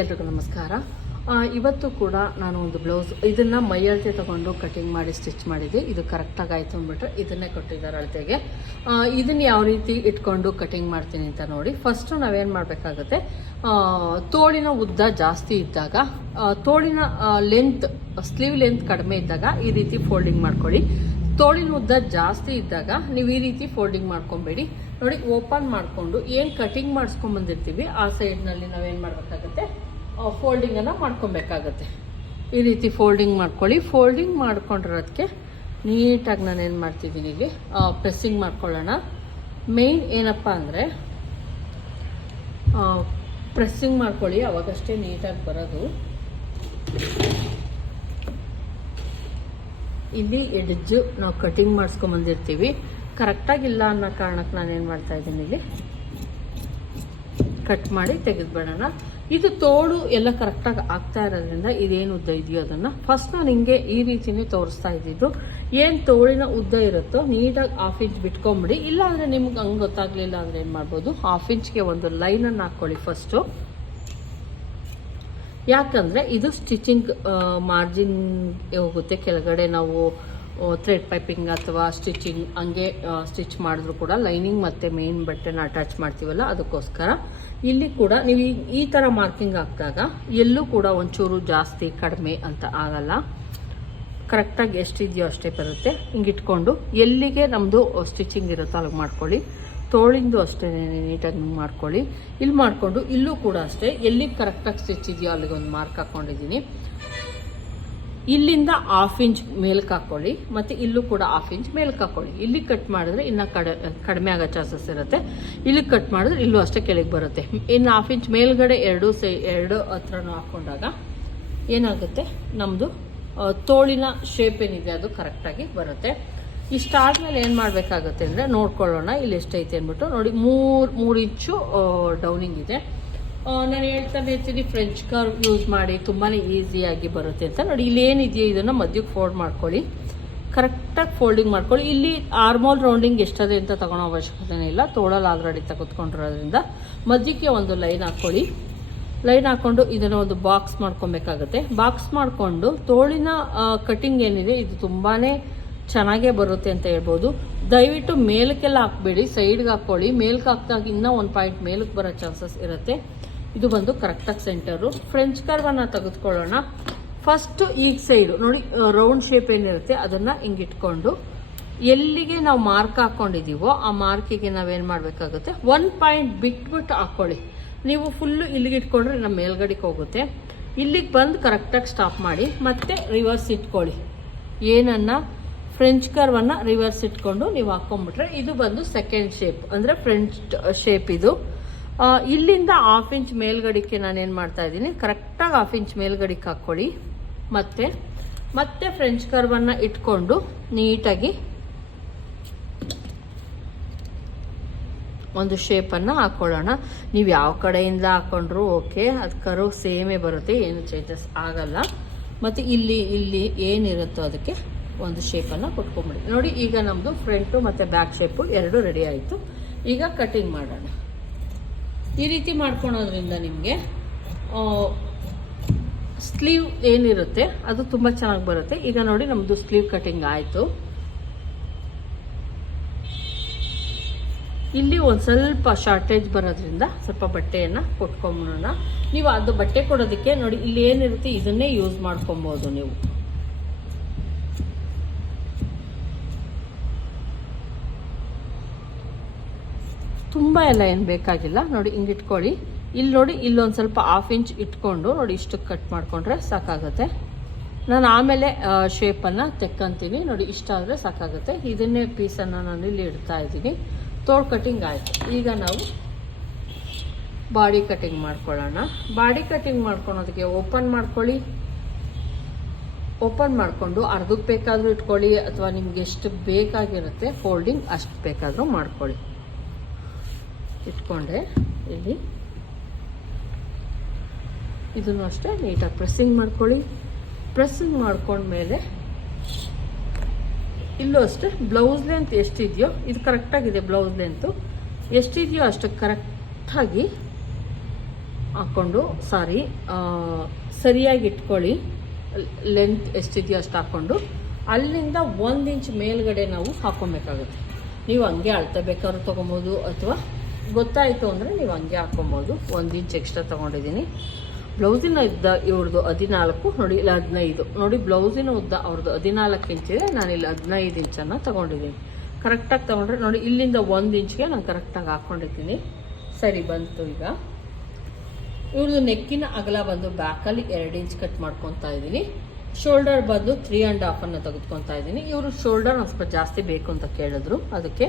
ಎಲ್ರಿಗೂ ನಮಸ್ಕಾರ. ಇವತ್ತು ಕೂಡ ನಾನು ಒಂದು ಬ್ಲೌಸ್, ಇದನ್ನು ಮೈ ಅಳತೆ ತಗೊಂಡು ಕಟಿಂಗ್ ಮಾಡಿ ಸ್ಟಿಚ್ ಮಾಡಿದ್ದೆ. ಇದು ಕರೆಕ್ಟಾಗಿ ಆಯಿತು ಅಂದ್ಬಿಟ್ರೆ ಇದನ್ನೇ ಕೊಟ್ಟಿದ್ದಾರೆ ಅಳತೆಗೆ. ಇದನ್ನು ಯಾವ ರೀತಿ ಇಟ್ಕೊಂಡು ಕಟಿಂಗ್ ಮಾಡ್ತೀನಿ ಅಂತ ನೋಡಿ. ಫಸ್ಟು ನಾವೇನು ಮಾಡಬೇಕಾಗುತ್ತೆ ತೋಳಿನ ಉದ್ದ ಜಾಸ್ತಿ ಇದ್ದಾಗ ತೋಳಿನ ಲೆಂತ್ ಸ್ಲೀವ್ ಲೆಂತ್ ಕಡಿಮೆ ಇದ್ದಾಗ ಈ ರೀತಿ ಫೋಲ್ಡಿಂಗ್ ಮಾಡ್ಕೊಳ್ಳಿ. ತೋಳಿನ ಉದ್ದ ಜಾಸ್ತಿ ಇದ್ದಾಗ ನೀವು ಈ ರೀತಿ ಫೋಲ್ಡಿಂಗ್ ಮಾಡ್ಕೊಬೇಡಿ. ನೋಡಿ ಓಪನ್ ಮಾಡಿಕೊಂಡು ಏನು ಕಟಿಂಗ್ ಮಾಡಿಸ್ಕೊಂಬಂದಿರ್ತೀವಿ ಆ ಸೈಡ್ನಲ್ಲಿ ನಾವೇನು ಮಾಡಬೇಕಾಗುತ್ತೆ ಫೋಲ್ಡಿಂಗನ್ನು ಮಾಡ್ಕೊಬೇಕಾಗತ್ತೆ. ಈ ರೀತಿ ಫೋಲ್ಡಿಂಗ್ ಮಾಡ್ಕೊಳ್ಳಿ. ಫೋಲ್ಡಿಂಗ್ ಮಾಡ್ಕೊಂಡಿರೋದಕ್ಕೆ ನೀಟಾಗಿ ನಾನು ಏನು ಮಾಡ್ತಿದ್ದೀನಿ ಇಲ್ಲಿ? ಪ್ರೆಸ್ಸಿಂಗ್ ಮಾಡ್ಕೊಳ್ಳೋಣ. ಮೇಯ್ನ್ ಏನಪ್ಪ ಅಂದರೆ ಪ್ರೆಸ್ಸಿಂಗ್ ಮಾಡ್ಕೊಳ್ಳಿ. ಅವಾಗಷ್ಟೇ ನೀಟಾಗಿ ಬರೋದು. ಇಲ್ಲಿ ಎಡ್ಜು ನಾವು ಕಟಿಂಗ್ ಮಾಡಿಸ್ಕೊಂಬಂದಿರ್ತೀವಿ ಕರೆಕ್ಟಾಗಿಲ್ಲ ಅನ್ನೋ ಕಾರಣಕ್ಕೆ ನಾನು ಏನು ಮಾಡ್ತಾ ಇದ್ದೀನಿ ಇಲ್ಲಿ? ಕಟ್ ಮಾಡಿ ತೆಗೆದುಬಿಡೋಣ. ಇದು ತೋಳು ಎಲ್ಲ ಕರೆಕ್ಟಾಗಿ ಆಗ್ತಾ ಇರೋದ್ರಿಂದ ಇದೇನು ಉದ್ದ ಇದೆಯೋ ಅದನ್ನು ಫಸ್ಟ್ ನಾನು ಹಿಂಗೆ ಈ ರೀತಿನೇ ತೋರಿಸ್ತಾ ಇದ್ದಿದ್ದು. ಏನು ತೋಳಿನ ಉದ್ದ ಇರುತ್ತೋ ನೀಟಾಗಿ ಹಾಫ್ ಇಂಚ್ ಬಿಟ್ಕೊಂಬಿಡಿ. ಇಲ್ಲಾಂದರೆ ನಿಮ್ಗೆ ಹಂಗೆ ಗೊತ್ತಾಗಲಿಲ್ಲ ಅಂದರೆ ಏನು ಮಾಡ್ಬೋದು? ಹಾಫ್ ಇಂಚ್ಗೆ ಒಂದು ಲೈನನ್ನು ಹಾಕ್ಕೊಳ್ಳಿ ಫಸ್ಟು ಯಾಕಂದರೆ ಇದು ಸ್ಟಿಚಿಂಗ್ ಮಾರ್ಜಿನ್ ಹೋಗುತ್ತೆ. ಕೆಳಗಡೆ ನಾವು ಥ್ರೆಡ್ ಪೈಪಿಂಗ್ ಅಥವಾ ಸ್ಟಿಚಿಂಗ್ ಹಂಗೆ ಸ್ಟಿಚ್ ಮಾಡಿದ್ರು ಕೂಡ ಲೈನಿಂಗ್ ಮತ್ತು ಮೇನ್ ಬಟ್ಟೆನ ಅಟ್ಯಾಚ್ ಮಾಡ್ತೀವಲ್ಲ, ಅದಕ್ಕೋಸ್ಕರ. ಇಲ್ಲಿ ಕೂಡ ನೀವು ಈ- ಥರ ಮಾರ್ಕಿಂಗ್ ಹಾಕಿದಾಗ ಎಲ್ಲೂ ಕೂಡ ಒಂಚೂರು ಜಾಸ್ತಿ, ಕಡಿಮೆ ಅಂತ ಆಗಲ್ಲ. ಕರೆಕ್ಟಾಗಿ ಎಷ್ಟಿದೆಯೋ ಅಷ್ಟೇ ಬರುತ್ತೆ. ಹಿಂಗೆ ಇಟ್ಕೊಂಡು ಎಲ್ಲಿಗೆ ನಮ್ಮದು ಸ್ಟಿಚಿಂಗ್ ಇರುತ್ತೋ ಅಲ್ಲಿಗೆ ಮಾಡ್ಕೊಳ್ಳಿ. ತೋಳಿಂದು ಅಷ್ಟೇ ನೀಟಾಗಿ ಮಾಡ್ಕೊಳ್ಳಿ. ಇಲ್ಲಿ ಮಾಡಿಕೊಂಡು ಇಲ್ಲೂ ಕೂಡ ಅಷ್ಟೇ ಎಲ್ಲಿಗೆ ಕರೆಕ್ಟಾಗಿ ಸ್ಟಿಚ್ ಇದೆಯೋ ಅಲ್ಲಿಗೆ ಒಂದು ಮಾರ್ಕ್ ಹಾಕ್ಕೊಂಡಿದ್ದೀನಿ ಇಲ್ಲಿಂದ ಹಾಫ್ ಇಂಚ್ ಮೇಲ್ಕ್ ಹಾಕೊಳ್ಳಿ, ಮತ್ತು ಇಲ್ಲೂ ಕೂಡ ಹಾಫ್ ಇಂಚ್ ಮೇಲ್ಕ್ ಹಾಕೊಳ್ಳಿ. ಇಲ್ಲಿ ಕಟ್ ಮಾಡಿದ್ರೆ ಇನ್ನು ಕಡೆ, ಕಡಿಮೆ ಆಗೋ ಚಾನ್ಸಸ್ ಇರುತ್ತೆ. ಇಲ್ಲಿ ಕಟ್ ಮಾಡಿದ್ರೆ ಇಲ್ಲೂ ಅಷ್ಟೇ ಕೆಳಗೆ ಬರುತ್ತೆ. ಇನ್ನು ಹಾಫ್ ಇಂಚ್ ಮೇಲ್ಗಡೆ ಎರಡು ಸೈ, ಎರಡು ಹತ್ರನೂ ಹಾಕೊಂಡಾಗ ಏನಾಗುತ್ತೆ? ನಮ್ಮದು ತೋಳಿನ ಶೇಪ್ ಏನಿದೆ ಅದು ಕರೆಕ್ಟಾಗಿ ಬರುತ್ತೆ. ಇಷ್ಟಾದ್ಮೇಲೆ ಏನು ಮಾಡಬೇಕಾಗುತ್ತೆ ಅಂದರೆ ನೋಡ್ಕೊಳ್ಳೋಣ, ಇಲ್ಲಿ ಎಷ್ಟೈತೆ ಅಂದ್ಬಿಟ್ಟು ನೋಡಿ, ಮೂರು ಮೂರು ಇಂಚು ಡೌನಿಂಗ್ ಇದೆ. ನಾನು ಹೇಳ್ತಾನೆ ಇರ್ತೀನಿ ಫ್ರೆಂಚ್ ಕಾರ್ ಯೂಸ್ ಮಾಡಿ ತುಂಬಾ ಈಸಿಯಾಗಿ ಬರುತ್ತೆ ಅಂತ. ನೋಡಿ ಇಲ್ಲಿ ಏನಿದೆಯೋ ಇದನ್ನು ಮಧ್ಯಕ್ಕೆ ಫೋಲ್ಡ್ ಮಾಡ್ಕೊಳ್ಳಿ. ಕರೆಕ್ಟಾಗಿ ಫೋಲ್ಡಿಂಗ್ ಮಾಡ್ಕೊಳ್ಳಿ. ಇಲ್ಲಿ ಆರ್ಮೋಲ್ ರೌಂಡಿಂಗ್ ಎಷ್ಟದೆ ಅಂತ ತಗೊಳ್ಳೋ ಅವಶ್ಯಕತೆನೇ ಇಲ್ಲ. ತೋಳಲ್ಲಿ ಆಲ್ರೆಡಿ ತೆಗೆದುಕೊಂಡಿರೋದ್ರಿಂದ ಮಧ್ಯಕ್ಕೆ ಒಂದು ಲೈನ್ ಹಾಕ್ಕೊಳ್ಳಿ. ಲೈನ್ ಹಾಕ್ಕೊಂಡು ಇದನ್ನು ಒಂದು ಬಾಕ್ಸ್ ಮಾಡ್ಕೊಬೇಕಾಗುತ್ತೆ. ಬಾಕ್ಸ್ ಮಾಡಿಕೊಂಡು ತೋಳಿನ ಕಟಿಂಗ್ ಏನಿದೆ, ಇದು ತುಂಬಾ ಚೆನ್ನಾಗೇ ಬರುತ್ತೆ ಅಂತ ಹೇಳ್ಬೋದು. ದಯವಿಟ್ಟು ಮೇಲಕ್ಕೆಲ್ಲ ಹಾಕ್ಬೇಡಿ. ಸೈಡ್ಗೆ ಹಾಕ್ಕೊಳ್ಳಿ. ಮೇಲ್ಗೆ ಹಾಕಿದಾಗ ಇನ್ನೂ ಒಂದು ಪಾಯಿಂಟ್ ಮೇಲಕ್ಕೆ ಬರೋ ಚಾನ್ಸಸ್ ಇರುತ್ತೆ. ಇದು ಬಂದು ಕರೆಕ್ಟಾಗಿ ಸೆಂಟರು ಫ್ರೆಂಚ್ ಕರ್ವನ್ನು ತೆಗೆದುಕೊಳ್ಳೋಣ. ಫಸ್ಟು ಈ ಸೈಡು ನೋಡಿ ರೌಂಡ್ ಶೇಪ್ ಏನಿರುತ್ತೆ, ಅದನ್ನು ಹಿಂಗಿಟ್ಕೊಂಡು ಎಲ್ಲಿಗೆ ನಾವು ಮಾರ್ಕ್ ಹಾಕ್ಕೊಂಡಿದ್ದೀವೋ ಆ ಮಾರ್ಕಿಗೆ ನಾವೇನು ಮಾಡಬೇಕಾಗುತ್ತೆ? ಒನ್ ಪಾಯಿಂಟ್ ಬಿಟ್ಬಿಟ್ಟು ಹಾಕ್ಕೊಳ್ಳಿ ನೀವು ಫುಲ್ಲು ಇಲ್ಲಿಗೆ ಇಟ್ಕೊಂಡ್ರೆ ನಮ್ಮ ಮೇಲ್ಗಡೆಗೆ ಹೋಗುತ್ತೆ. ಇಲ್ಲಿಗೆ ಬಂದು ಕರೆಕ್ಟಾಗಿ ಸ್ಟಾಪ್ ಮಾಡಿ, ಮತ್ತೆ ರಿವರ್ಸ್ ಇಟ್ಕೊಳ್ಳಿ. ಏನನ್ನ? ಫ್ರೆಂಚ್ ಕರ್ವನ್ನು ರಿವರ್ಸ್ ಇಟ್ಕೊಂಡು ನೀವು ಹಾಕ್ಕೊಂಬಿಟ್ರೆ ಇದು ಬಂದು ಸೆಕೆಂಡ್ ಶೇಪ್ ಅಂದರೆ ಫ್ರೆಂಚ್ ಶೇಪ್ ಇದು. ಇಲ್ಲಿಂದ ಹಾಫ್ ಇಂಚ್ ಮೇಲ್ಗಡಿಕೆ ನಾನು ಏನು ಮಾಡ್ತಾ ಇದ್ದೀನಿ? ಕರೆಕ್ಟಾಗಿ ಹಾಫ್ ಇಂಚ್ ಮೇಲ್ಗಡಿಕೆ ಹಾಕ್ಕೊಳ್ಳಿ. ಮತ್ತೆ ಮತ್ತೆ ಫ್ರೆಂಚ್ ಕರ್ವನ್ನು ಇಟ್ಕೊಂಡು ನೀಟಾಗಿ ಒಂದು ಶೇಪನ್ನು ಹಾಕ್ಕೊಳ್ಳೋಣ ನೀವು ಯಾವ ಕಡೆಯಿಂದ ಹಾಕ್ಕೊಂಡ್ರು ಓಕೆ, ಅದು ಕರು ಸೇಮೇ ಬರುತ್ತೆ, ಏನು ಚೇಂಜಸ್ ಆಗಲ್ಲ. ಮತ್ತು ಇಲ್ಲಿ ಇಲ್ಲಿ ಏನಿರುತ್ತೋ ಅದಕ್ಕೆ ಒಂದು ಶೇಪನ್ನು ಕೊಟ್ಕೊಂಬಿಡಿ ನೋಡಿ, ಈಗ ನಮ್ಮದು ಫ್ರಂಟು ಮತ್ತು ಬ್ಯಾಕ್ ಶೇಪು ಎರಡೂ ರೆಡಿ ಆಯಿತು. ಈಗ ಕಟಿಂಗ್ ಮಾಡೋಣ. ಈ ರೀತಿ ಮಾಡ್ಕೊಳೋದ್ರಿಂದ ನಿಮಗೆ ಸ್ಲೀವ್ ಏನಿರುತ್ತೆ, ಅದು ತುಂಬ ಚೆನ್ನಾಗಿ ಬರುತ್ತೆ. ಈಗ ನೋಡಿ ನಮ್ಮದು ಸ್ಲೀವ್ ಕಟಿಂಗ್ ಆಯಿತು. ಇಲ್ಲಿ ಒಂದು ಸ್ವಲ್ಪ ಶಾರ್ಟೇಜ್ ಬರೋದ್ರಿಂದ ಸ್ವಲ್ಪ ಬಟ್ಟೆಯನ್ನು ಕೊಟ್ಕೊಂಬಿಡೋಣ. ನೀವು ಅದು ಬಟ್ಟೆ ಕೊಡೋದಕ್ಕೆ ನೋಡಿ ಇಲ್ಲಿ ಏನಿರುತ್ತೆ, ಇದನ್ನೇ ಯೂಸ್ ಮಾಡ್ಕೊಬೋದು ನೀವು. ತುಂಬ ಎಲ್ಲ ಏನು ಬೇಕಾಗಿಲ್ಲ. ನೋಡಿ, ಹಿಂಗೆ ಇಟ್ಕೊಳ್ಳಿ. ಇಲ್ಲಿ ನೋಡಿ ಇಲ್ಲೊಂದು ಸ್ವಲ್ಪ ಹಾಫ್ ಇಂಚ್ ಇಟ್ಕೊಂಡು, ನೋಡಿ ಇಷ್ಟಕ್ಕೆ ಕಟ್ ಮಾಡಿಕೊಂಡ್ರೆ ಸಾಕಾಗುತ್ತೆ. ನಾನು ಆಮೇಲೆ ಶೇಪನ್ನು ತೆಕ್ಕಂತೀನಿ. ನೋಡಿ, ಇಷ್ಟ ಆದರೆ ಸಾಕಾಗುತ್ತೆ. ಇದನ್ನೇ ಪೀಸನ್ನು ನಾನು ಇಲ್ಲಿ ಇಡ್ತಾ ಇದ್ದೀನಿ. ತೋಳು ಕಟಿಂಗ್ ಆಯಿತು. ಈಗ ನಾವು ಬಾಡಿ ಕಟಿಂಗ್ ಮಾಡ್ಕೊಳ್ಳೋಣ. ಬಾಡಿ ಕಟಿಂಗ್ ಮಾಡ್ಕೊಳೋದಕ್ಕೆ ಓಪನ್ ಮಾಡ್ಕೊಳ್ಳಿ. ಓಪನ್ ಮಾಡಿಕೊಂಡು ಅರ್ಧಕ್ಕೆ ಬೇಕಾದರೂ ಇಟ್ಕೊಳ್ಳಿ, ಅಥವಾ ನಿಮ್ಗೆ ಎಷ್ಟು ಬೇಕಾಗಿರುತ್ತೆ ಫೋಲ್ಡಿಂಗ್ ಅಷ್ಟು ಬೇಕಾದರೂ ಮಾಡ್ಕೊಳ್ಳಿ. ಇಟ್ಕೊಂಡೆ ಇಲ್ಲಿ. ಇದನ್ನು ಅಷ್ಟೇ ನೀಟಾಗಿ ಪ್ರೆಸ್ಸಿಂಗ್ ಮಾಡ್ಕೊಳ್ಳಿ. ಪ್ರೆಸ್ಸಿಂಗ್ ಮಾಡ್ಕೊಂಡ್ಮೇಲೆ ಇಲ್ಲೂ ಅಷ್ಟೇ ಬ್ಲೌಸ್ ಲೆಂತ್ ಎಷ್ಟಿದೆಯೋ, ಇದು ಕರೆಕ್ಟಾಗಿದೆ ಬ್ಲೌಸ್ ಲೆಂತು ಎಷ್ಟಿದೆಯೋ ಅಷ್ಟು ಕರೆಕ್ಟಾಗಿ ಹಾಕ್ಕೊಂಡು ಸಾರಿ ಸರಿಯಾಗಿ ಇಟ್ಕೊಳ್ಳಿ. ಲೆಂತ್ ಎಷ್ಟಿದೆಯೋ ಅಷ್ಟು ಹಾಕ್ಕೊಂಡು ಅಲ್ಲಿಂದ ಒಂದು ಇಂಚ್ ಮೇಲ್ಗಡೆ ನಾವು ಹಾಕ್ಕೊಬೇಕಾಗುತ್ತೆ ನೀವು ಹಂಗೆ ಅಳ್ತಾ ಬೇಕಾದ್ರೂ ತೊಗೊಬೋದು ಅಥವಾ ಗೊತ್ತಾಯಿತು ಅಂದರೆ ನೀವು ಹಂಗೆ ಹಾಕ್ಕೊಬೋದು ಒಂದು ಇಂಚ್ ಎಕ್ಸ್ಟ್ರಾ ತೊಗೊಂಡಿದ್ದೀನಿ. ಬ್ಲೌಸಿನ ಉದ್ದ ಇವ್ರದ್ದು ಹದಿನಾಲ್ಕು, ನೋಡಿ ಇಲ್ಲಿ ಹದಿನೈದು. ನೋಡಿ ಬ್ಲೌಸಿನ ಉದ್ದ ಅವ್ರದ್ದು ಹದಿನಾಲ್ಕು ಇಂಚಿದೆ ನಾನು ಇಲ್ಲಿ ಹದಿನೈದು ಇಂಚನ್ನು ತೊಗೊಂಡಿದ್ದೀನಿ. ಕರೆಕ್ಟಾಗಿ ತೊಗೊಂಡ್ರೆ ನೋಡಿ ಇಲ್ಲಿಂದ ಒಂದು ಇಂಚ್ಗೆ ನಾನು ಕರೆಕ್ಟಾಗಿ ಹಾಕ್ಕೊಂಡಿದ್ದೀನಿ ಸರಿ, ಬಂತು ಈಗ. ಇವ್ರದ್ದು ನೆಕ್ಕಿನ ಅಗಲ ಬಂದು ಬ್ಯಾಕಲ್ಲಿ ಎರಡು ಇಂಚ್ ಕಟ್ ಮಾಡ್ಕೊತಾ ಇದ್ದೀನಿ. ಶೋಲ್ಡರ್ ಬಂದು ತ್ರೀ ಆ್ಯಂಡ್ ಹಾಫನ್ನು ತೆಗೆದುಕೊತಾ ಇದ್ದೀನಿ. ಇವರು ಶೋಲ್ಡರ್ ಒಂದು ಸ್ವಲ್ಪ ಜಾಸ್ತಿ ಬೇಕು ಅಂತ ಕೇಳಿದ್ರು. ಅದಕ್ಕೆ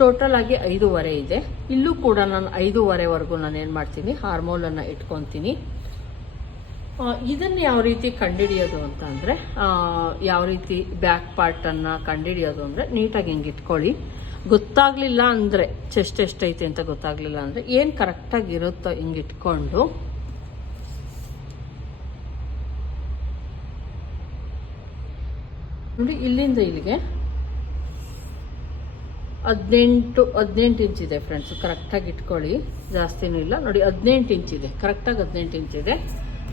ಟೋಟಲ್ ಆಗಿ ಐದೂವರೆ ಇದೆ. ಇಲ್ಲೂ ಕೂಡ ನಾನು ಐದೂವರೆವರೆಗೂ ನಾನು ಏನು ಮಾಡ್ತೀನಿ ಹಾರ್ಮೋಲನ್ನು ಇಟ್ಕೊತೀನಿ. ಇದನ್ನು ಯಾವ ರೀತಿ ಕಂಡುಹಿಡಿಯೋದು ಅಂತ ಅಂದರೆ ಯಾವ ರೀತಿ ಬ್ಯಾಕ್ ಪಾರ್ಟನ್ನು ಕಂಡುಹಿಡಿಯೋದು ಅಂದರೆ ನೀಟಾಗಿ ಹಿಂಗೆ ಇಟ್ಕೊಳ್ಳಿ. ಗೊತ್ತಾಗಲಿಲ್ಲ ಅಂದರೆ ಚೆಸ್ಟ್ ಎಷ್ಟೈತೆ ಅಂತ ಗೊತ್ತಾಗಲಿಲ್ಲ ಅಂದರೆ ಏನು ಕರೆಕ್ಟಾಗಿ ಇರುತ್ತೋ ಹಿಂಗೆ ಇಟ್ಕೊಂಡು. ನೋಡಿ ಇಲ್ಲಿಂದ ಇಲ್ಲಿಗೆ ಹದಿನೆಂಟು ಹದಿನೆಂಟು ಇಂಚ್ ಇದೆ ಫ್ರೆಂಡ್ಸ್ ಕರೆಕ್ಟಾಗಿ ಇಟ್ಕೊಳ್ಳಿ. ಜಾಸ್ತಿನೂ ಇಲ್ಲ. ನೋಡಿ, ಹದಿನೆಂಟು ಇಂಚ್ ಇದೆ. ಕರೆಕ್ಟಾಗಿ ಹದಿನೆಂಟು ಇಂಚ್ ಇದೆ.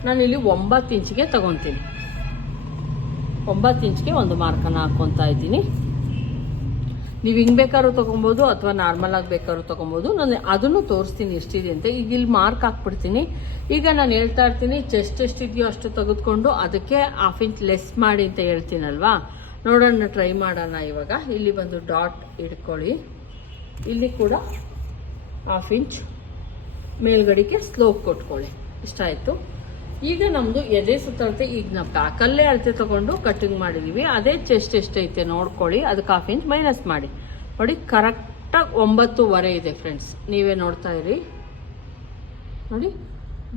ನಾನು ಇಲ್ಲಿ ಒಂಬತ್ತು ಇಂಚಿಗೆ ತಗೊತೀನಿ. ಒಂಬತ್ತು ಇಂಚ್ಗೆ ಒಂದು ಮಾರ್ಕನ್ನು ಹಾಕ್ಕೊತಾ ಇದ್ದೀನಿ. ನೀವು ಹಿಂಗೆ ಬೇಕಾದ್ರೂ ತೊಗೊಬೋದು ಅಥವಾ ನಾರ್ಮಲ್ ಆಗಿ ಬೇಕಾದ್ರೂ ತೊಗೊಬೋದು. ನಾನು ಅದನ್ನು ತೋರಿಸ್ತೀನಿ ಎಷ್ಟಿದೆ ಅಂತ. ಈಗ ಇಲ್ಲಿ ಮಾರ್ಕ್ ಹಾಕ್ಬಿಡ್ತೀನಿ. ಈಗ ನಾನು ಹೇಳ್ತಾ ಇರ್ತೀನಿ ಚೆಸ್ಟ್ ಎಷ್ಟಿದೆಯೋ ಅಷ್ಟು ತೆಗೆದುಕೊಂಡು ಅದಕ್ಕೆ ಹಾಫ್ ಇಂಚ್ ಲೆಸ್ ಮಾಡಿ ಅಂತ ಹೇಳ್ತೀನಲ್ವಾ? ನೋಡೋಣ ಟ್ರೈ ಮಾಡೋಣ ಇವಾಗ. ಇಲ್ಲಿ ಬಂದು ಡಾಟ್ ಇಟ್ಕೊಳ್ಳಿ. ಇಲ್ಲಿ ಕೂಡ ಹಾಫ್ ಇಂಚ್ ಮೇಲ್ಗಡೆಗೆ ಸ್ಲೋಪ್ ಕೊಟ್ಕೊಳ್ಳಿ. ಇಷ್ಟ ಆಯಿತು? ಈಗ ನಮ್ಮದು ಎದೆ ಸುತ್ತಳತೆ, ಈಗ ನಾವು ಬ್ಯಾಕಲ್ಲೇ ಅಳತೆ ತೊಗೊಂಡು ಕಟ್ಟಿಂಗ್ ಮಾಡಿದ್ದೀವಿ ಅದೇ ಚೆಸ್ಟ್ ಎಷ್ಟೈತೆ ನೋಡ್ಕೊಳ್ಳಿ. ಅದಕ್ಕೆ ಹಾಫ್ ಇಂಚ್ ಮೈನಸ್ ಮಾಡಿ. ನೋಡಿ ಕರೆಕ್ಟಾಗಿ ಒಂಬತ್ತುವರೆ ಇದೆ ಫ್ರೆಂಡ್ಸ್ ನೀವೇ ನೋಡ್ತಾ ಇರಿ. ನೋಡಿ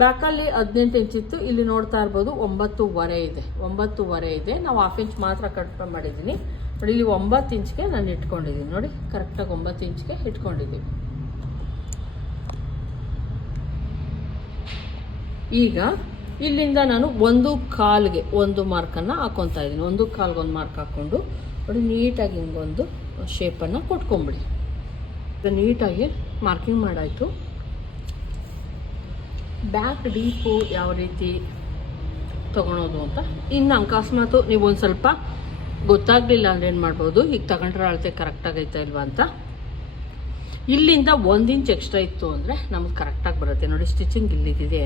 ಬ್ಯಾಕಲ್ಲಿ ಹದಿನೆಂಟು ಇಂಚ್ ಇತ್ತು. ಇಲ್ಲಿ ನೋಡ್ತಾ ಇರ್ಬೋದು ಒಂಬತ್ತುವರೆ ಇದೆ. ಒಂಬತ್ತುವರೆ ಇದೆ. ನಾವು ಹಾಫ್ ಇಂಚ್ ಮಾತ್ರ ಕಟ್ ಮಾಡಿದ್ದೀನಿ. ನೋಡಿ, ಇಲ್ಲಿ ಒಂಬತ್ತು ಇಂಚ್ಗೆ ನಾನು ಇಟ್ಕೊಂಡಿದ್ದೀನಿ. ನೋಡಿ ಕರೆಕ್ಟಾಗಿ ಒಂಬತ್ತು ಇಂಚ್ಗೆ ಇಟ್ಕೊಂಡಿದ್ದೀವಿ ಈಗ ಇಲ್ಲಿಂದ ನಾನು ಒಂದು ಕಾಲ್ಗೆ ಒಂದು ಮಾರ್ಕನ್ನು ಹಾಕೊತಾ ಇದ್ದೀನಿ. ಒಂದು ಕಾಲ್ಗೆ ಒಂದು ಮಾರ್ಕ್ ಹಾಕ್ಕೊಂಡು, ನೋಡಿ, ನೀಟಾಗಿ ಹಿಂಗೊಂದು ಶೇಪನ್ನು ಕೊಟ್ಕೊಂಬಿಡಿ. ನೀಟಾಗಿ ಮಾರ್ಕಿಂಗ್ ಮಾಡಾಯಿತು. ಬ್ಯಾಕ್ ಡೀಪು ಯಾವ ರೀತಿ ತೊಗೊಳೋದು ಅಂತ. ಇನ್ನು ಅಕಸ್ಮಾತು ನೀವು ಒಂದು ಸ್ವಲ್ಪ ಗೊತ್ತಾಗಲಿಲ್ಲ ಅಂದ್ರೆ ಏನು ಮಾಡ್ಬೋದು? ಈಗ ತಗೊಂಡ್ರೆ ಅಳತೆ ಕರೆಕ್ಟಾಗೈತಾ ಇಲ್ವಾ ಅಂತ. ಇಲ್ಲಿಂದ ಒಂದು ಇಂಚ್ ಎಕ್ಸ್ಟ್ರಾ ಇತ್ತು ಅಂದರೆ ನಮಗೆ ಕರೆಕ್ಟಾಗಿ ಬರುತ್ತೆ. ನೋಡಿ ಸ್ಟಿಚಿಂಗ್ ಇಲ್ಲಿಗಿದೆ.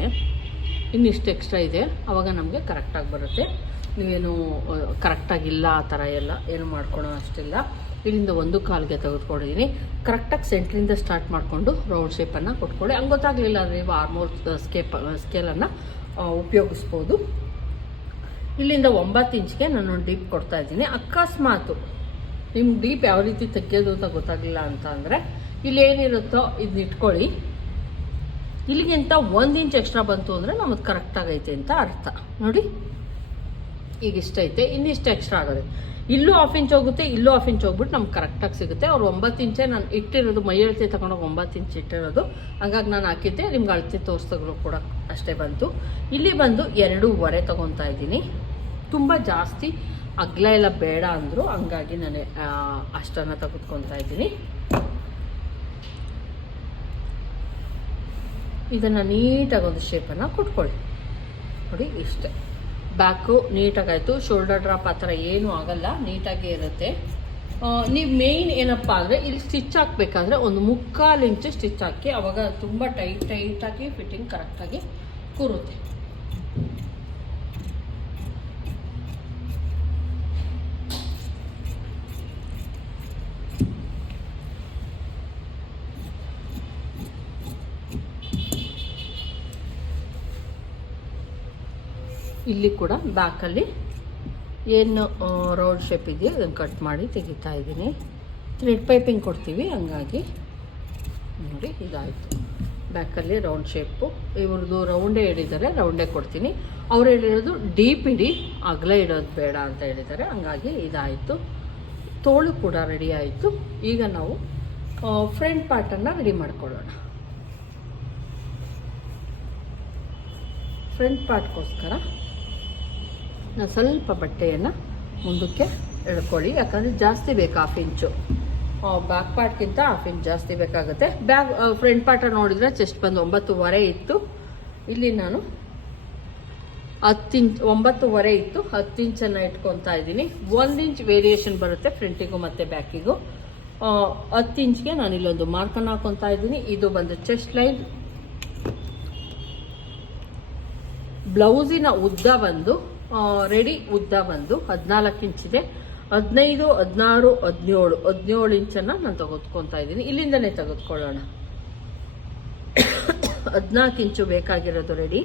ಇನ್ನಿಷ್ಟು ಎಕ್ಸ್ಟ್ರಾ ಇದೆ. ಆವಾಗ ನಮಗೆ ಕರೆಕ್ಟಾಗಿ ಬರುತ್ತೆ. ನೀವೇನು ಕರೆಕ್ಟಾಗಿಲ್ಲ ಆ ಥರ ಎಲ್ಲ. ಏನು ಮಾಡ್ಕೊಳೋ ಅಷ್ಟಿಲ್ಲ. ಇಲ್ಲಿಂದ ಒಂದು ಕಾಲಿಗೆ ತೆಗೆದುಕೊಂಡಿದ್ದೀನಿ. ಕರೆಕ್ಟಾಗಿ ಸೆಂಟ್ರಿಂದ ಸ್ಟಾರ್ಟ್ ಮಾಡಿಕೊಂಡು ರೌಂಡ್ ಶೇಪನ್ನು ಕೊಟ್ಕೊಳ್ಳಿ. ಹಂಗೆ ಗೊತ್ತಾಗಲಿಲ್ಲ ಅಂದರೆ ನೀವು ಆರ್ಮೋರ್ ಸ್ಕೇಪ್ ಸ್ಕೇಲನ್ನು ಉಪಯೋಗಿಸ್ಬೋದು. ಇಲ್ಲಿಂದ ಒಂಬತ್ತು ಇಂಚ್ಗೆ ನಾನು ಡೀಪ್ ಕೊಡ್ತಾ ಇದ್ದೀನಿ. ಅಕಸ್ಮಾತು ನಿಮ್ಮ ಡೀಪ್ ಯಾವ ರೀತಿ ತೆಗೆಯೋದು ಅಂತ ಗೊತ್ತಾಗಲಿಲ್ಲ ಅಂತ ಅಂದರೆ, ಇಲ್ಲಿ ಏನಿರುತ್ತೋ ಇದನ್ನ ಇಟ್ಕೊಳ್ಳಿ. ಇಲ್ಲಿಗಿಂತ ಒಂದು ಇಂಚ್ ಎಕ್ಸ್ಟ್ರಾ ಬಂತು ಅಂದರೆ ನಮಗೆ ಕರೆಕ್ಟಾಗೈತೆ ಅಂತ ಅರ್ಥ. ನೋಡಿ, ಈಗ ಇಷ್ಟೈತೆ ಇನ್ನಿಷ್ಟು ಎಕ್ಸ್ಟ್ರಾ ಆಗೋದು. ಇಲ್ಲೂ ಹಾಫ್ ಇಂಚ್ ಹೋಗುತ್ತೆ, ಇಲ್ಲೂ ಹಾಫ್ ಇಂಚ್ ಹೋಗ್ಬಿಟ್ಟು ನಮ್ಗೆ ಕರೆಕ್ಟಾಗಿ ಸಿಗುತ್ತೆ. ಅವ್ರು ಒಂಬತ್ತು ಇಂಚೆ ನಾನು ಇಟ್ಟಿರೋದು, ಮೈ ಅಳತೆ ತಗೊಂಡೋಗಿ ಒಂಬತ್ತು ಇಂಚ್ ಇಟ್ಟಿರೋದು. ಹಾಗಾಗಿ ನಾನು ಹಾಕಿದ್ದೆ, ನಿಮ್ಗೆ ಅಳತೆ ತೋರಿಸ್ದಾಗಲೂ ಕೂಡ ಅಷ್ಟೇ ಬಂತು. ಇಲ್ಲಿ ಬಂದು ಎರಡೂವರೆ ತಗೊತಾ ಇದ್ದೀನಿ. ತುಂಬ ಜಾಸ್ತಿ ಅಗ್ಲ ಎಲ್ಲ ಬೇಡ ಅಂದರು, ಹಂಗಾಗಿ ನಾನು ಅಷ್ಟನ್ನು ತೆಗೆದುಕೊತಾ ಇದ್ದೀನಿ. ಇದನ್ನು ನೀಟಾಗಿ ಒಂದು ಶೇಪನ್ನು ಕೊಟ್ಕೊಳ್ಳಿ. ನೋಡಿ, ಇಷ್ಟೇ. ಬ್ಯಾಕು ನೀಟಾಗಾಯಿತು ಶೋಲ್ಡರ್ ಡ್ರಾಪ್ ಆ ಥರ ಏನೂ ಆಗಲ್ಲ, ನೀಟಾಗಿ ಇರುತ್ತೆ. ನೀವು ಮೇಯ್ನ್ ಏನಪ್ಪ ಅಂದರೆ ಇಲ್ಲಿ ಸ್ಟಿಚ್ ಹಾಕಬೇಕಾದ್ರೆ ಒಂದು ಮುಕ್ಕಾಲು ಇಂಚು ಸ್ಟಿಚ್ ಹಾಕಿ, ಅವಾಗ ತುಂಬ ಟೈಟ್ ಟೈಟಾಗಿ ಫಿಟ್ಟಿಂಗ್ ಕರೆಕ್ಟಾಗಿ ಕೂರುತ್ತೆ. ಇಲ್ಲಿ ಕೂಡ ಬ್ಯಾಕಲ್ಲಿ ಏನು ರೌಂಡ್ ಶೇಪ್ ಇದೆಯೋ ಅದನ್ನು ಕಟ್ ಮಾಡಿ ತೆಗಿತಾ ಇದ್ದೀನಿ. ಥ್ರೆಡ್ ಪೈಪಿಂಗ್ ಕೊಡ್ತೀವಿ, ಹಂಗಾಗಿ. ನೋಡಿ, ಇದಾಯಿತು. ಬ್ಯಾಕಲ್ಲಿ ರೌಂಡ್ ಶೇಪು ಇವ್ರದ್ದು ರೌಂಡೇ ಹೇಳಿದ್ದಾರೆ ರೌಂಡೇ ಕೊಡ್ತೀನಿ. ಅವ್ರು ಹೇಳಿರೋದು ಡೀಪ್ ಇಡಿ, ಅಗಲ ಇಡೋದು ಬೇಡ ಅಂತ ಹೇಳಿದ್ದಾರೆ, ಹಂಗಾಗಿ ಇದಾಯಿತು. ತೋಳು ಕೂಡ ರೆಡಿ ಆಯಿತು. ಈಗ ನಾವು ಫ್ರಂಟ್ ಪಾರ್ಟನ್ನು ರೆಡಿ ಮಾಡ್ಕೊಳ್ಳೋಣ. ಫ್ರಂಟ್ ಪಾರ್ಟ್ಗೋಸ್ಕರ ನಾನು ಸ್ವಲ್ಪ ಬಟ್ಟೆಯನ್ನು ಮುಂದಕ್ಕೆ ಎಳ್ಕೊಳ್ಳಿ. ಯಾಕಂದರೆ ಜಾಸ್ತಿ ಬೇಕು ಹಾಫ್ ಇಂಚು ಬ್ಯಾಕ್ ಪಾರ್ಟ್ಗಿಂತ ಹಾಫ್ ಇಂಚ್ ಜಾಸ್ತಿ ಬೇಕಾಗುತ್ತೆ. ಬ್ಯಾಕ್ ಫ್ರಂಟ್ ಪಾರ್ಟ ನೋಡಿದರೆ ಚೆಸ್ಟ್ ಬಂದು ಒಂಬತ್ತುವರೆ ಇತ್ತು. ಇಲ್ಲಿ ನಾನು ಹತ್ತು ಇಂಚ್, ಒಂಬತ್ತುವರೆ ಇತ್ತು. ಹತ್ತು ಇಂಚನ್ನು ಇಟ್ಕೊತಾ ಇದ್ದೀನಿ. ಒಂದು ಇಂಚ್ ವೇರಿಯೇಷನ್ ಬರುತ್ತೆ ಫ್ರಂಟಿಗೂ ಮತ್ತು ಬ್ಯಾಕಿಗೂ ಹತ್ತು ಇಂಚ್ಗೆ ನಾನು ಇಲ್ಲೊಂದು ಮಾರ್ಕನ್ನು ಹಾಕೊತಾ ಇದ್ದೀನಿ. ಇದು ಬಂದು ಚೆಸ್ಟ್ ಲೈನ್ ಬ್ಲೌಸಿನ ಉದ್ದ ಬಂದು ರೆಡಿ ಉದ್ದ ಬಂದು ಹದಿನಾಲ್ಕು ಇಂಚಿದೆ ಹದಿನೈದು, ಹದಿನಾರು, ಹದಿನೇಳು. ಹದಿನೇಳು ಇಂಚನ್ನು ನಾನು ತೆಗೆದುಕೊತಾ ಇದ್ದೀನಿ. ಇಲ್ಲಿಂದನೇ ತೆಗೆದುಕೊಳ್ಳೋಣ. ಹದಿನಾಲ್ಕು ಇಂಚು ಬೇಕಾಗಿರೋದು ರೆಡಿ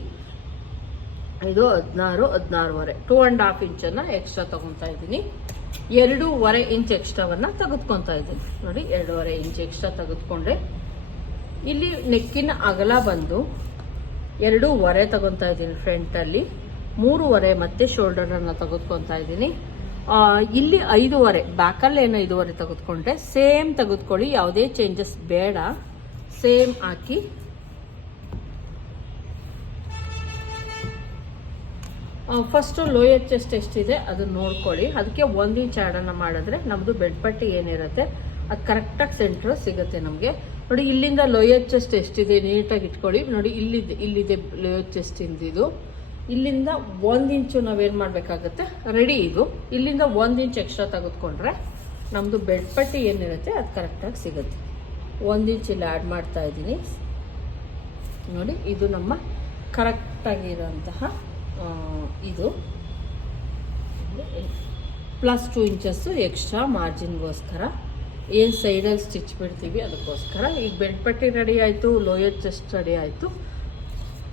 ಇದು ಹದಿನಾರು, ಹದಿನಾರುವರೆ. ಟೂ ಆ್ಯಂಡ್ ಹಾಫ್ ಇಂಚನ್ನು ಎಕ್ಸ್ಟ್ರಾ ತಗೊತಾ ಇದ್ದೀನಿ. ಎರಡೂವರೆ ಇಂಚ್ ಎಕ್ಸ್ಟ್ರಾವನ್ನು ತೆಗೆದುಕೊತಾ ಇದ್ದೀನಿ. ನೋಡಿ, ಎರಡೂವರೆ ಇಂಚ್ ಎಕ್ಸ್ಟ್ರಾ ತೆಗೆದುಕೊಂಡೆ ಇಲ್ಲಿ ನೆಕ್ಕಿನ ಅಗಲ ಬಂದು ಎರಡೂವರೆ ತಗೊತಾ ಇದ್ದೀನಿ ಫ್ರಂಟಲ್ಲಿ ಮೂರುವರೆ ಮತ್ತೆ ಶೋಲ್ಡರನ್ನು ತೆಗೆದುಕೊತಾ ಇದ್ದೀನಿ. ಇಲ್ಲಿ ಐದುವರೆ ಬ್ಯಾಕಲ್ಲಿ ಏನು ಐದೂವರೆ ತೆಗೆದುಕೊಂಡ್ರೆ ಸೇಮ್ ತೆಗೆದುಕೊಳ್ಳಿ, ಯಾವುದೇ ಚೇಂಜಸ್ ಬೇಡ. ಸೇಮ್ ಹಾಕಿ. ಫಸ್ಟು ಲೋಯರ್ ಚೆಸ್ಟ್ ಎಷ್ಟಿದೆ ಅದನ್ನ ನೋಡ್ಕೊಳ್ಳಿ. ಅದಕ್ಕೆ ಒಂದು ಇಂಚ್ ಆ್ಯಡನ್ನು ಮಾಡಿದ್ರೆ ನಮ್ಮದು ಬೆಡ್ ಪಟ್ಟಿ ಏನಿರುತ್ತೆ, ಅದು ಕರೆಕ್ಟಾಗಿ ಸೆಂಟ್ರ್ ಸಿಗುತ್ತೆ ನಮಗೆ. ನೋಡಿ, ಇಲ್ಲಿಂದ ಲೋಯರ್ ಚೆಸ್ಟ್ ಎಷ್ಟಿದೆ, ನೀಟಾಗಿ ಇಟ್ಕೊಳ್ಳಿ. ನೋಡಿ, ಇಲ್ಲಿದೆ ಇಲ್ಲಿದೆ ಲೋಯರ್ ಚೆಸ್ಟ್ ಇಂದಿದು. ಇಲ್ಲಿಂದ ಒಂದು ಇಂಚು ನಾವೇನು ಮಾಡಬೇಕಾಗುತ್ತೆ? ರೆಡಿ ಇದು. ಇಲ್ಲಿಂದ ಒಂದು ಇಂಚ್ ಎಕ್ಸ್ಟ್ರಾ ತೆಗೆದುಕೊಂಡ್ರೆ ನಮ್ಮದು ಬೆಡ್ ಪಟ್ಟಿ ಏನಿರುತ್ತೆ, ಅದು ಕರೆಕ್ಟಾಗಿ ಸಿಗುತ್ತೆ. ಒಂದು ಇಂಚ್ ಇಲ್ಲಿ ಆ್ಯಡ್ ಮಾಡ್ತಾ ಇದ್ದೀನಿ. ನೋಡಿ, ಇದು ನಮ್ಮ ಕರೆಕ್ಟಾಗಿರೋಂತಹ ಇದು. ಪ್ಲಸ್ ಟೂ ಇಂಚಸ್ಸು ಎಕ್ಸ್ಟ್ರಾ ಮಾರ್ಜಿನ್ಗೋಸ್ಕರ ಏನು ಸೈಡಲ್ಲಿ ಸ್ಟಿಚ್ ಬಿಡ್ತೀವಿ, ಅದಕ್ಕೋಸ್ಕರ. ಈಗ ಬೆಡ್ ಪಟ್ಟಿ ರೆಡಿ ಆಯಿತು ಲೋಯರ್ ಚೆಸ್ಟ್ ರೆಡಿ ಆಯಿತು.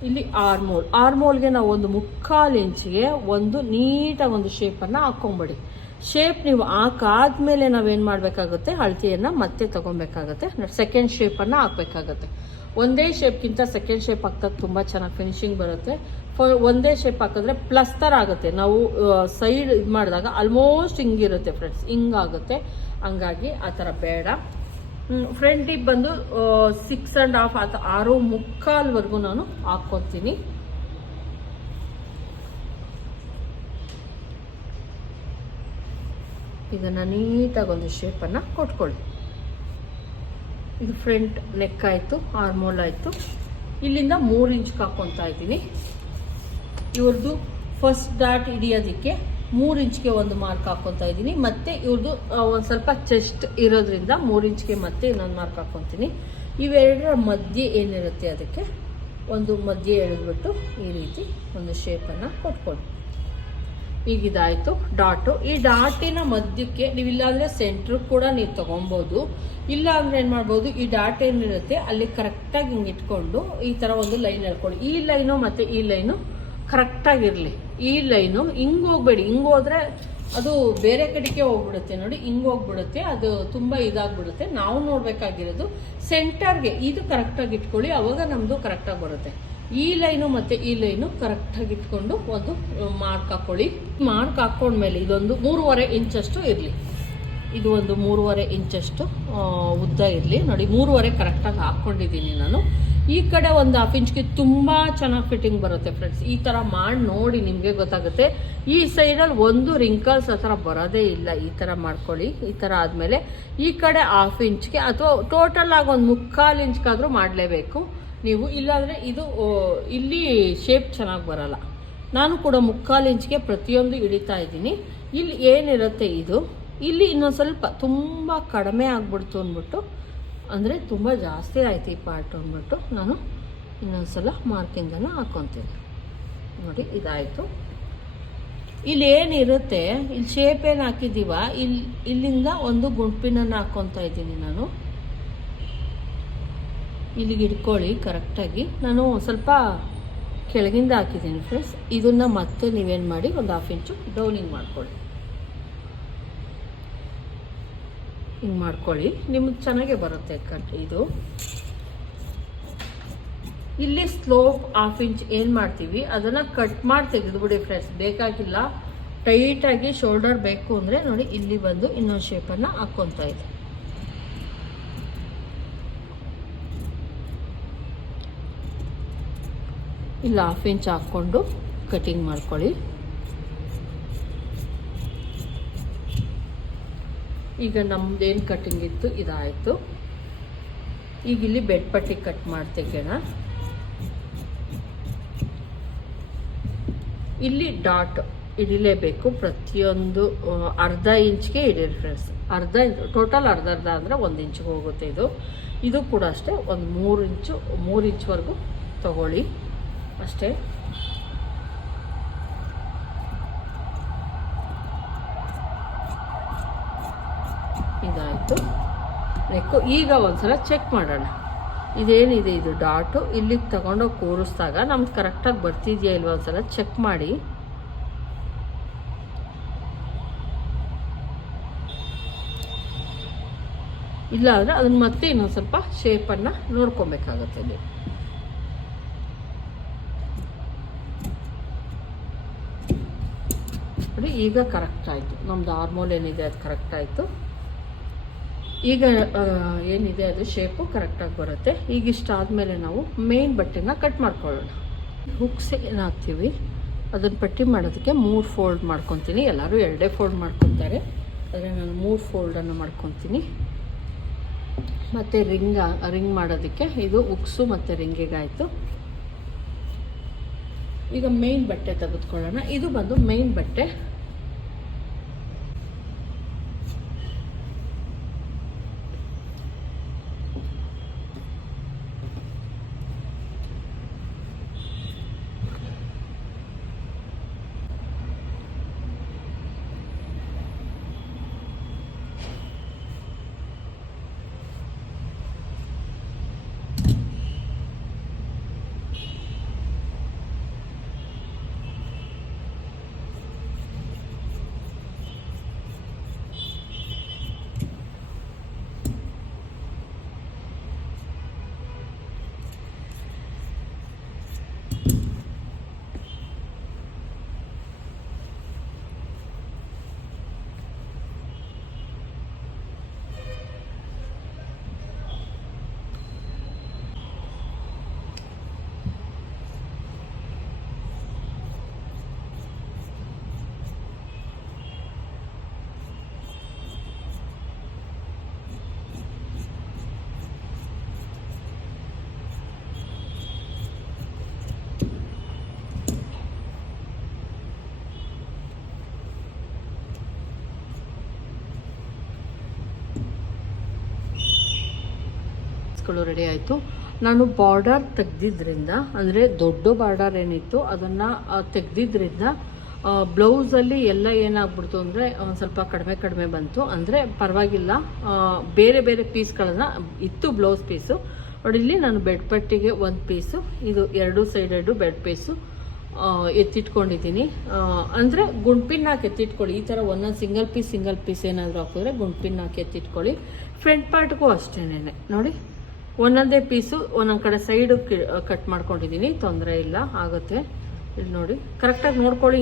ಇಲ್ಲಿ ಆರ್ಮೋಲ್ ಆರ್ಮೋಲ್ಗೆ ನಾವು ಒಂದು ಮುಕ್ಕಾಲು ಇಂಚಿಗೆ ಒಂದು ನೀಟಾಗಿ ಒಂದು ಶೇಪನ್ನು ಹಾಕ್ಕೊಂಬಿಡಿ ಶೇಪ್ ನೀವು ಹಾಕಾದ್ಮೇಲೆ ನಾವೇನು ಮಾಡಬೇಕಾಗುತ್ತೆ? ಅಳತೆಯನ್ನು ಮತ್ತೆ ತಗೊಬೇಕಾಗುತ್ತೆ. ಸೆಕೆಂಡ್ ಶೇಪನ್ನು ಹಾಕ್ಬೇಕಾಗತ್ತೆ. ಒಂದೇ ಶೇಪ್ಗಿಂತ ಸೆಕೆಂಡ್ ಶೇಪ್ ಹಾಕ್ದಾಗ ತುಂಬ ಚೆನ್ನಾಗಿ ಫಿನಿಶಿಂಗ್ ಬರುತ್ತೆ. ಒಂದೇ ಶೇಪ್ ಹಾಕಿದ್ರೆ ಪ್ಲಸ್ ಆಗುತ್ತೆ. ನಾವು ಸೈಡ್ ಇದು ಮಾಡಿದಾಗ ಆಲ್ಮೋಸ್ಟ್ ಹಿಂಗಿರುತ್ತೆ ಫ್ರೆಂಡ್ಸ್ ಹಿಂಗಾಗುತ್ತೆ. ಹಂಗಾಗಿ ಆ ಥರ ಬೇಡ. ಫ್ರಂಟಿಗೆ ಬಂದು ಸಿಕ್ಸ್ ಆ್ಯಂಡ್ ಹಾಫ್ ಅಥವಾ ಆರು ಮುಕ್ಕಾಲ್ವರೆಗೂ ನಾನು ಹಾಕ್ಕೊತೀನಿ ಇದನ್ನು ನೀಟಾಗಿ ಒಂದು ಶೇಪನ್ನು ಕೊಟ್ಕೊಳ್ಳಿ. ಇದು ಫ್ರಂಟ್ ನೆಕ್ ಆಯಿತು ಆರ್ಮೋಲ್ ಆಯಿತು. ಇಲ್ಲಿಂದ ಮೂರು ಇಂಚ್ ಹಾಕ್ಕೊತಾ ಇದ್ದೀನಿ. ಇವ್ರದ್ದು ಫಸ್ಟ್ ಡಾಟ್ ಹಿಡಿಯೋದಕ್ಕೆ ಮೂರು ಇಂಚ್ಗೆ ಒಂದು ಮಾರ್ಕ್ ಹಾಕ್ಕೊತಾ ಇದ್ದೀನಿ. ಮತ್ತೆ ಇವ್ರದ್ದು ಒಂದು ಸ್ವಲ್ಪ ಚೆಸ್ಟ್ ಇರೋದ್ರಿಂದ ಮೂರು ಇಂಚ್ಗೆ ಮತ್ತೆ ಇನ್ನೊಂದು ಮಾರ್ಕ್ ಹಾಕ್ಕೊತೀನಿ. ಇವೆರಡರ ಮಧ್ಯೆ ಏನಿರುತ್ತೆ ಅದಕ್ಕೆ? ಒಂದು ಮಧ್ಯೆ ಎಳೆದ್ಬಿಟ್ಟು ಈ ರೀತಿ ಒಂದು ಶೇಪನ್ನು ಕೊಟ್ಕೊಳ್ಳಿ ಈಗ ಇದಾಯಿತು ಡಾಟು. ಈ ಡಾಟಿನ ಮಧ್ಯಕ್ಕೆ ನೀವು ಇಲ್ಲಾಂದರೆ ಸೆಂಟ್ರ್ ಕೂಡ ನೀವು ತೊಗೊಬೋದು ಇಲ್ಲ ಅಂದರೆ ಏನು ಮಾಡ್ಬೋದು, ಈ ಡಾಟ್ ಏನಿರುತ್ತೆ ಅಲ್ಲಿ ಕರೆಕ್ಟಾಗಿ ಹಿಂಗೆ ಇಟ್ಕೊಂಡು ಈ ಥರ ಒಂದು ಲೈನ್ ಹೇಳ್ಕೊಳ್ಳಿ ಈ ಲೈನು ಮತ್ತು ಈ ಲೈನು ಕರೆಕ್ಟಾಗಿರಲಿ. ಈ ಲೈನು ಹಿಂಗೆ ಹೋಗ್ಬೇಡಿ. ಹಿಂಗೆ ಹೋದ್ರೆ ಅದು ಬೇರೆ ಕಡೆಗೆ ಹೋಗ್ಬಿಡುತ್ತೆ ನೋಡಿ, ಹಿಂಗೆ ಹೋಗ್ಬಿಡುತ್ತೆ. ಅದು ತುಂಬ ಇದಾಗ್ಬಿಡುತ್ತೆ. ನಾವು ನೋಡಬೇಕಾಗಿರೋದು ಸೆಂಟರ್ಗೆ. ಇದು ಕರೆಕ್ಟಾಗಿ ಇಟ್ಕೊಳ್ಳಿ. ಅವಾಗ ನಮ್ಮದು ಕರೆಕ್ಟಾಗಿ ಬರುತ್ತೆ. ಈ ಲೈನು ಮತ್ತು ಈ ಲೈನು ಕರೆಕ್ಟಾಗಿ ಇಟ್ಕೊಂಡು ಒಂದು ಮಾರ್ಕ್ ಹಾಕ್ಕೊಳ್ಳಿ ಮಾರ್ಕ್ ಹಾಕ್ಕೊಂಡ್ಮೇಲೆ ಇದೊಂದು ಮೂರುವರೆ ಇಂಚಷ್ಟು ಇರಲಿ. ಇದು ಒಂದು ಮೂರುವರೆ ಇಂಚಷ್ಟು ಉದ್ದ ಇರಲಿ. ನೋಡಿ, ಮೂರುವರೆ ಕರೆಕ್ಟಾಗಿ ಹಾಕ್ಕೊಂಡಿದ್ದೀನಿ ನಾನು. ಈ ಕಡೆ ಒಂದು ಹಾಫ್ ಇಂಚ್ಗೆ ತುಂಬ ಚೆನ್ನಾಗಿ ಫಿಟ್ಟಿಂಗ್ ಬರುತ್ತೆ ಫ್ರೆಂಡ್ಸ್ ಈ ಥರ ಮಾಡಿ ನೋಡಿ ನಿಮಗೆ ಗೊತ್ತಾಗುತ್ತೆ. ಈ ಸೈಡಲ್ಲಿ ಒಂದು ರಿಂಕಲ್ಸ್ ಆ ಥರ ಬರೋದೇ ಇಲ್ಲ ಈ ಥರ ಮಾಡ್ಕೊಳ್ಳಿ. ಈ ಥರ ಆದಮೇಲೆ ಈ ಕಡೆ ಹಾಫ್ ಇಂಚ್ಗೆ ಅಥವಾ ಟೋಟಲ್ ಆಗಿ ಒಂದು ಮುಕ್ಕಾಲು ಇಂಚ್ಗಾದರೂ ಮಾಡಲೇಬೇಕು. ನೀವು ಇಲ್ಲಾಂದರೆ ಇದು ಇಲ್ಲಿ ಶೇಪ್ ಚೆನ್ನಾಗಿ ಬರಲ್ಲ. ನಾನು ಕೂಡ ಮುಕ್ಕಾಲು ಇಂಚ್ಗೆ ಪ್ರತಿಯೊಂದು ಹಿಡಿತಾ ಇದ್ದೀನಿ. ಇಲ್ಲಿ ಏನಿರುತ್ತೆ ಇದು? ಇಲ್ಲಿ ಇನ್ನೊಂದು ಸ್ವಲ್ಪ ತುಂಬ ಕಡಿಮೆ ಆಗ್ಬಿಡ್ತು ಅಂದ್ಬಿಟ್ಟು ಅಂದರೆ ತುಂಬ ಜಾಸ್ತಿ ಆಯ್ತು ಈ ಪಾರ್ಟ್ ಅಂದ್ಬಿಟ್ಟು ನಾನು ಇನ್ನೊಂದ್ಸಲ ಮಾರ್ಕಿಂಗನ್ನು ಹಾಕ್ಕೊತೀನಿ ನೋಡಿ, ಇದಾಯಿತು. ಇಲ್ಲಿ ಏನಿರುತ್ತೆ ಇಲ್ಲಿ ಶೇಪ್ ಏನು ಹಾಕಿದ್ದೀವ? ಇಲ್ಲಿ ಇಲ್ಲಿಂದ ಒಂದು ಗುಂಪಿನನ್ನು ಹಾಕ್ಕೊತಾ ಇದ್ದೀನಿ ನಾನು. ಇಲ್ಲಿಗೆ ಇಟ್ಕೊಳ್ಳಿ ಕರೆಕ್ಟಾಗಿ ನಾನು ಸ್ವಲ್ಪ ಕೆಳಗಿಂದ ಹಾಕಿದ್ದೀನಿ ಫ್ರೆಂಡ್ಸ್ ಇದನ್ನು ಮತ್ತೆ ನೀವೇನು ಮಾಡಿ, ಒಂದು ಹಾಫ್ ಇಂಚು ಡೌನಿಂಗ್ ಮಾಡ್ಕೊಳ್ಳಿ. ಹಿಂಗೆ ಮಾಡ್ಕೊಳ್ಳಿ. ನಿಮ್ಗೆ ಚೆನ್ನಾಗೇ ಬರುತ್ತೆ ಕಟ್ ಇದು. ಇಲ್ಲಿ ಸ್ಲೋಪ್ ಹಾಫ್ ಇಂಚ್ ಏನು ಮಾಡ್ತೀವಿ? ಅದನ್ನು ಕಟ್ ಮಾಡಿ ತೆಗೆದುಬಿಡಿ ಫ್ರೆಂಡ್ಸ್ ಬೇಕಾಗಿಲ್ಲ ಟೈಟಾಗಿ ಶೋಲ್ಡರ್ ಬೇಕು ಅಂದರೆ ನೋಡಿ ಇಲ್ಲಿ ಬಂದು ಇನ್ನೊಂದು ಶೇಪನ್ನು ಹಾಕ್ಕೊತಾ ಇದೆ ಇಲ್ಲ ಹಾಫ್ ಇಂಚ್ ಹಾಕ್ಕೊಂಡು ಕಟಿಂಗ್ ಮಾಡ್ಕೊಳ್ಳಿ. ಈಗ ನಮ್ದೇನು ಕಟ್ಟಿಂಗ್ ಇತ್ತು, ಇದಾಯಿತು. ಈಗ ಇಲ್ಲಿ ಬೆಡ್ ಪಟ್ಟಿ ಕಟ್ ಮಾಡಿ ತೆಗೆಯೋಣ ಇಲ್ಲಿ ಡಾಟ್ ಹಿಡಿಲೇಬೇಕು ಪ್ರತಿಯೊಂದು ಅರ್ಧ ಇಂಚ್ಗೆ ಹಿಡೀರಿ ಫ್ರೆಂಡ್ಸ್ ಅರ್ಧ ಟೋಟಲ್ ಅರ್ಧ ಅರ್ಧ ಅಂದರೆ ಒಂದು ಇಂಚಿಗೆ ಹೋಗುತ್ತೆ ಇದು. ಇದು ಕೂಡ ಅಷ್ಟೇ, ಒಂದು ಮೂರು ಇಂಚು, ಮೂರು ಇಂಚ್ವರೆಗೂ ತಗೊಳ್ಳಿ. ಅಷ್ಟೇ. ಇದಾಯಿತು ನೆಕ್ಕು ಈಗ ಒಂದ್ಸಲ ಚೆಕ್ ಮಾಡೋಣ. ಇದೇನಿದೆ ಇದು ಡಾಟು? ಇಲ್ಲಿಗೆ ತಗೊಂಡೋಗಿ ಕೂರಿಸಿದಾಗ ನಮ್ಗೆ ಕರೆಕ್ಟಾಗಿ ಬರ್ತಿದೆಯಾ ಇಲ್ವ ಒಂದ್ಸಲ ಚೆಕ್ ಮಾಡಿ. ಇಲ್ಲ ಅಂದರೆ ಅದನ್ನ ಮತ್ತೆ ಇನ್ನೊಂದು ಸ್ವಲ್ಪ ಶೇಪನ್ನು ನೋಡ್ಕೊಬೇಕಾಗತ್ತೆ ನೋಡಿ, ಈಗ ಕರೆಕ್ಟ್ ಆಯಿತು. ನಮ್ದು ಆರ್ಮೋಲ್ ಏನಿದೆ ಅದು ಕರೆಕ್ಟ್ ಆಯಿತು. ಈಗ ಏನಿದೆ ಅದು ಶೇಪು ಕರೆಕ್ಟಾಗಿ ಬರುತ್ತೆ. ಈಗ ಇಷ್ಟ ಆದಮೇಲೆ ನಾವು ಮೇನ್ ಬಟ್ಟೆನ ಕಟ್ ಮಾಡ್ಕೊಳ್ಳೋಣ. ಹುಕ್ಸ್ ಏನು ಹಾಕ್ತೀವಿ? ಅದನ್ನು ಪಟ್ಟಿ ಮಾಡೋದಕ್ಕೆ ಮೂರು ಫೋಲ್ಡ್ ಮಾಡ್ಕೊತೀನಿ. ಎಲ್ಲರೂ ಎರಡೇ ಫೋಲ್ಡ್ ಮಾಡ್ಕೊತಾರೆ. ಆದರೆ ನಾನು ಮೂರು ಫೋಲ್ಡನ್ನು ಮಾಡ್ಕೊತೀನಿ. ಮತ್ತು ರಿಂಗ ರಿಂಗ್ ಮಾಡೋದಕ್ಕೆ ಇದು ಉಕ್ಸು ಮತ್ತು ರಿಂಗಿಗಾಯಿತು ಈಗ ಮೇನ್ ಬಟ್ಟೆ ತೆಗೆದುಕೊಳ್ಳೋಣ. ಇದು ಬಂದು ಮೇನ್ ಬಟ್ಟೆ. ರೆಡಿ ಆಯಿತು. ನಾನು ಬಾರ್ಡರ್ ತೆಗ್ದಿದ್ರಿಂದ, ಅಂದರೆ ದೊಡ್ಡ ಬಾರ್ಡರ್ ಏನಿತ್ತು, ಅದನ್ನು ತೆಗ್ದಿದ್ರಿಂದ ಬ್ಲೌಸಲ್ಲಿ ಎಲ್ಲ ಏನಾಗ್ಬಿಡ್ತು ಅಂದರೆ ಒಂದು ಸ್ವಲ್ಪ ಕಡಿಮೆ ಕಡಿಮೆ ಬಂತು. ಅಂದರೆ ಪರವಾಗಿಲ್ಲ ಬೇರೆ ಬೇರೆ ಪೀಸ್ಗಳನ್ನು ಇತ್ತು ಬ್ಲೌಸ್ ಪೀಸು ಇಲ್ಲಿ ನಾನು ಬೆಡ್ ಪಟ್ಟಿಗೆ ಒಂದು ಪೀಸು ಇದು ಎರಡು ಸೈಡೆಡು ಬೆಡ್ ಪೀಸು ಎತ್ತಿಟ್ಕೊಂಡಿದ್ದೀನಿ. ಅಂದರೆ ಗುಂಡ್ಪಿನ್ ಹಾಕಿ ಎತ್ತಿಟ್ಕೊಳ್ಳಿ. ಈ ಥರ ಒಂದೊಂದು ಸಿಂಗಲ್ ಪೀಸ್ ಸಿಂಗಲ್ ಪೀಸ್ ಏನಾದರೂ ಹಾಕಿದ್ರೆ ಗುಂಡ್ಪಿನ್ ಹಾಕಿ ಎತ್ತಿಟ್ಕೊಳ್ಳಿ. ಫ್ರಂಟ್ ಪಾರ್ಟ್ಗೂ ಅಷ್ಟೇನೆ. ನೋಡಿ ಒಂದೊಂದೇ ಪೀಸು, ಒಂದೊಂದು ಕಡೆ ಸೈಡು ಕಟ್ ಮಾಡ್ಕೊಂಡಿದ್ದೀನಿ ತೊಂದರೆ ಇಲ್ಲ, ಆಗುತ್ತೆ. ಇಲ್ಲಿ ನೋಡಿ. ಕರೆಕ್ಟಾಗಿ ನೋಡ್ಕೊಳ್ಳಿ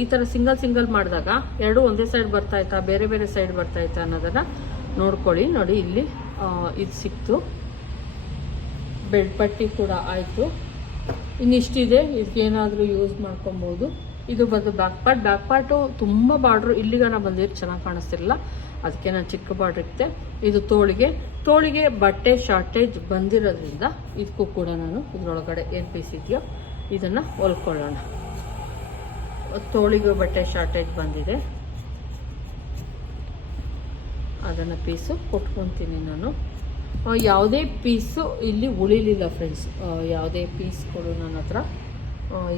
ಈ ತರ ಸಿಂಗಲ್ ಸಿಂಗಲ್ ಮಾಡಿದಾಗ ಎರಡು ಒಂದೇ ಸೈಡ್ ಬರ್ತಾ ಇತ್ತಾ, ಬೇರೆ ಬೇರೆ ಸೈಡ್ ಬರ್ತಾ ಇತ್ತಾ ಅನ್ನೋದನ್ನು ನೋಡ್ಕೊಳ್ಳಿ. ನೋಡಿ, ಇಲ್ಲಿ ಇದು ಸಿಕ್ತು. ಬೆಡ್ ಪಟ್ಟಿ ಕೂಡ ಆಯಿತು. ಇನ್ನಿಷ್ಟಿದೆ ಇದಕ್ಕೇನಾದರೂ ಯೂಸ್ ಮಾಡ್ಕೊಬೋದು. ಇದು ಬಂದು ಬ್ಯಾಕ್ ಪಾರ್ಟ್ ಬ್ಯಾಕ್ ಪಾರ್ಟು ತುಂಬ ಬಾರ್ಡ್ರು, ಇಲ್ಲಿಗಾನ ಬಂದಿರೋ ಚೆನ್ನಾಗಿ ಕಾಣಿಸ್ತಿರಲಿಲ್ಲ. ಅದಕ್ಕೆ ನಾನು ಚಿಕ್ಕ ಬಾರ್ಡ್ರ್ ಇರುತ್ತೆ ಇದು ತೋಳಿಗೆ. ತೋಳಿಗೆ ಬಟ್ಟೆ ಶಾರ್ಟೇಜ್ ಬಂದಿರೋದ್ರಿಂದ ಇದಕ್ಕೂ ಕೂಡ ನಾನು ಇದರೊಳಗಡೆ ಏನು ಪೀಸ್ ಇದೆಯೋ ಇದನ್ನು ಹೊಲ್ಕೊಳ್ಳೋಣ. ತೋಳಿಗೆ ಬಟ್ಟೆ ಶಾರ್ಟೇಜ್ ಬಂದಿದೆ. ಅದನ್ನು ಪೀಸು ಕೊಟ್ಕೊತೀನಿ ನಾನು. ಯಾವುದೇ ಪೀಸು ಇಲ್ಲಿ ಉಳಿಲಿಲ್ಲ ಫ್ರೆಂಡ್ಸ್ ಯಾವುದೇ ಪೀಸ್ಗಳು ನನ್ನ ಹತ್ರ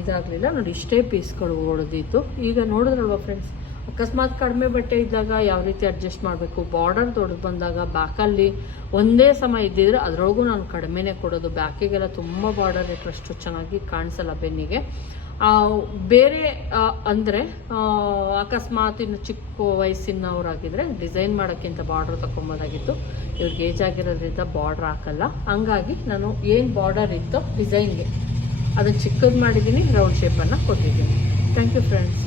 ಇದಾಗಲಿಲ್ಲ. ನೋಡಿ, ಇಷ್ಟೇ ಪೀಸ್ಗಳು ಹೊಡೆದಿತ್ತು ಈಗ ನೋಡಿದ್ರಲ್ವ ಫ್ರೆಂಡ್ಸ್ ಅಕಸ್ಮಾತ್ ಕಡಿಮೆ ಬಟ್ಟೆ ಇದ್ದಾಗ ಯಾವ ರೀತಿ ಅಡ್ಜಸ್ಟ್ ಮಾಡಬೇಕು? ಬಾರ್ಡರ್ ದೊಡ್ಡದು ಬಂದಾಗ ಬ್ಯಾಕಲ್ಲಿ ಒಂದೇ ಸಮ ಇದ್ದಿದ್ರೆ ಅದರೊಳಗೂ ನಾನು ಕಡಿಮೆನೇ ಕೊಡೋದು. ಬ್ಯಾಕಿಗೆಲ್ಲ ತುಂಬ ಬಾರ್ಡರ್ ಇಟ್ಟರಷ್ಟು ಚೆನ್ನಾಗಿ ಕಾಣಿಸಲ್ಲ ಬೆನ್ನಿಗೆ. ಬೇರೆ ಅಂದರೆ ಅಕಸ್ಮಾತ್ ಇನ್ನು ಚಿಕ್ಕ ವಯಸ್ಸಿನವರಾಗಿದ್ರೆ ಡಿಸೈನ್ ಮಾಡೋಕ್ಕಿಂತ ಬಾರ್ಡರ್ ತಗೊಂಬೋದಾಗಿತ್ತು ಇವ್ರಿಗೆ ಏಜ್ ಆಗಿರೋದ್ರಿಂದ ಬಾರ್ಡರ್ ಹಾಕಲ್ಲ. ಹಂಗಾಗಿ ನಾನು ಏನು ಬಾರ್ಡರ್ ಇತ್ತೋ ಡಿಸೈನ್ಗೆ ಅದನ್ನು ಚಿಕ್ಕದು ಮಾಡಿದ್ದೀನಿ ರೌಂಡ್ ಶೇಪನ್ನು ಕೊಟ್ಟಿದ್ದೀನಿ. Thank you friends